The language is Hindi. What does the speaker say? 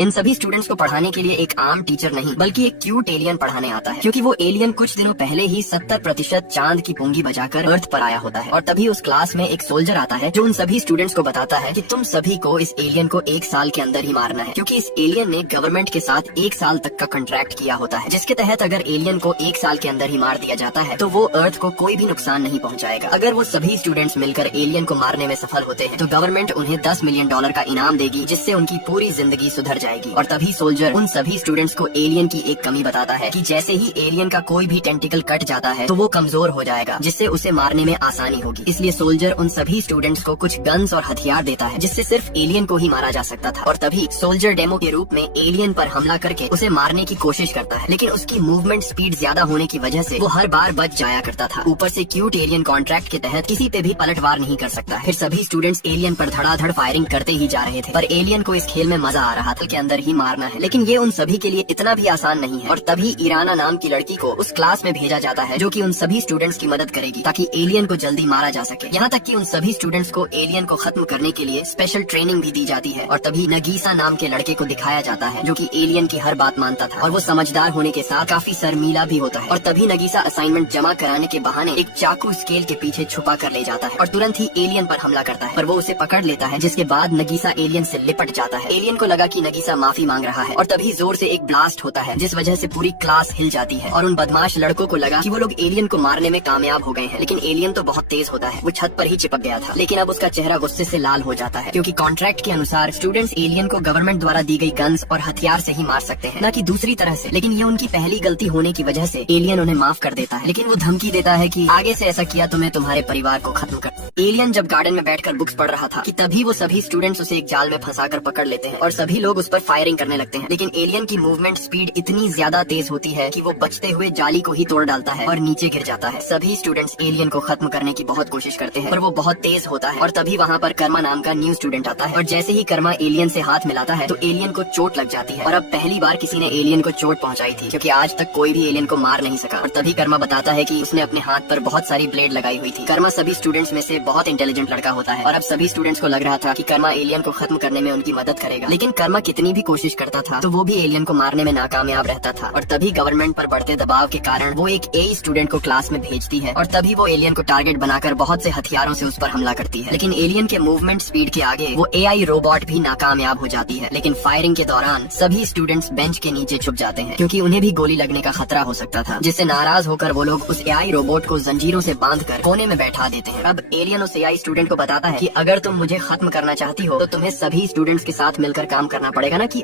इन सभी स्टूडेंट्स को पढ़ाने के लिए एक आम टीचर नहीं बल्कि एक क्यूट एलियन पढ़ाने आता है, क्योंकि वो एलियन कुछ दिनों पहले ही 70% चांद की पुंगी बजाकर अर्थ पर आया होता है। और तभी उस क्लास में एक सोल्जर आता है जो उन सभी स्टूडेंट्स को बताता है कि तुम सभी को इस एलियन को 1 साल के अंदर ही मारना है, क्योंकि इस एलियन ने गवर्नमेंट के साथ 1 साल तक का कॉन्ट्रैक्ट किया होता है, जिसके तहत अगर एलियन को 1 साल के अंदर ही मार दिया जाता है तो वो अर्थ को कोई भी नुकसान नहीं पहुँचाएगा। अगर वो सभी स्टूडेंट्स मिलकर एलियन को मारने में सफल होते हैं तो गवर्नमेंट उन्हें $10 मिलियन का इनाम देगी, जिससे उनकी पूरी जिंदगी सुधर जाएगी। और तभी सोल्जर उन सभी स्टूडेंट्स को एलियन की एक कमी बताता है कि जैसे ही एलियन का कोई भी टेंटिकल कट जाता है तो वो कमजोर हो जाएगा, जिससे उसे मारने में आसानी होगी। इसलिए सोल्जर उन सभी स्टूडेंट्स को कुछ गन्स और हथियार देता है जिससे सिर्फ एलियन को ही मारा जा सकता था। और तभी सोल्जर डेमो के रूप में एलियन पर हमला करके उसे मारने की कोशिश करता है, लेकिन उसकी मूवमेंट स्पीड ज्यादा होने की वजह से वो हर बार बच जाया करता था। ऊपर से क्यूट एलियन कॉन्ट्रैक्ट के तहत किसी पे भी पलटवार नहीं कर सकता। फिर सभी स्टूडेंट्स एलियन पर धड़ाधड़ फायरिंग करते ही जा रहे थे, पर एलियन को इस खेल में मजा आ रहा था के अंदर ही मारना है। लेकिन ये उन सभी के लिए इतना भी आसान नहीं है। और तभी इराना नाम की लड़की को उस क्लास में भेजा जाता है जो कि उन सभी स्टूडेंट्स की मदद करेगी ताकि एलियन को जल्दी मारा जा सके। यहाँ तक कि उन सभी स्टूडेंट्स को एलियन को खत्म करने के लिए स्पेशल ट्रेनिंग भी दी जाती है। और तभी नगीसा नाम के लड़के को दिखाया जाता है जो कि एलियन की हर बात मानता था और वो समझदार होने के साथ काफी शर्मीला भी होता है। और तभी नगीसा असाइनमेंट जमा कराने के बहाने एक चाकू स्केल के पीछे छुपा कर ले जाता है और तुरंत ही एलियन पर हमला करता है, पर वो उसे पकड़ लेता है, जिसके बाद नगीसा एलियन से लिपट जाता है। एलियन को लगा कि नगीसा माफी मांग रहा है और तभी जोर से एक ब्लास्ट होता है जिस वजह से पूरी क्लास हिल जाती है। और उन बदमाश लड़कों को लगा कि वो लोग एलियन को मारने में कामयाब हो गए हैं, लेकिन एलियन तो बहुत तेज होता है, वो छत पर ही चिपक गया था। लेकिन अब उसका चेहरा गुस्से से लाल हो जाता है, क्योंकि कॉन्ट्रैक्ट के अनुसार स्टूडेंट्स एलियन को गवर्नमेंट द्वारा दी गई गन्स और हथियार से ही मार सकते हैं, न कि दूसरी तरह से। लेकिन ये उनकी पहली गलती होने की वजह से एलियन उन्हें माफ कर देता है, लेकिन वो धमकी देता है कि आगे से ऐसा किया तो मैं तुम्हारे परिवार को खत्म कर। एलियन जब गार्डन में बैठकर बुक्स पढ़ रहा था कि तभी वो सभी स्टूडेंट्स उसे एक जाल में फंसाकर पकड़ लेते हैं और सभी लोग उस पर फायरिंग करने लगते हैं। लेकिन एलियन की मूवमेंट स्पीड इतनी ज्यादा तेज होती है कि वो बचते हुए जाली को ही तोड़ डालता है और नीचे गिर जाता है। सभी स्टूडेंट्स एलियन को खत्म करने की बहुत कोशिश करते हैं, पर वो बहुत तेज होता है। और तभी वहाँ पर कर्मा नाम का न्यू स्टूडेंट आता है और जैसे ही कर्मा एलियन से हाथ मिलाता है तो एलियन को चोट लग जाती है। और अब पहली बार किसी ने एलियन को चोट पहुंचाई थी, क्योंकि आज तक कोई भी एलियन को मार नहीं सका। और तभी कर्मा बताता है कि उसने अपने हाथ पर बहुत सारी ब्लेड लगाई हुई थी। कर्मा सभी स्टूडेंट्स में से बहुत इंटेलिजेंट लड़का होता है और अब सभी स्टूडेंट्स को लग रहा था कि कर्मा एलियन को खत्म करने में उनकी मदद करेगा। लेकिन कर्मा कितनी भी कोशिश करता था तो वो भी एलियन को मारने में नाकामयाब रहता था। और तभी गवर्नमेंट पर बढ़ते दबाव के कारण वो एक ए स्टूडेंट को क्लास में भेजती है और तभी वो एलियन को टारगेट बनाकर बहुत से हथियारों से उस पर हमला करती है। लेकिन एलियन के मूवमेंट स्पीड के आगे वो एआई रोबोट भी नाकामयाब हो जाती है। लेकिन फायरिंग के दौरान सभी स्टूडेंट्स बेंच के नीचे छुप जाते हैं, क्योंकि उन्हें भी गोली लगने का खतरा हो सकता था, जिससे नाराज होकर वो लोग उस एआई रोबोट को जंजीरों से बांधकर कोने में बैठा देते हैं। अब एलियन उस एआई स्टूडेंट को बताता है कि अगर तुम मुझे खत्म करना चाहती हो तो तुम्हें सभी स्टूडेंट्स के साथ मिलकर काम करना पड़ेगा, ना कि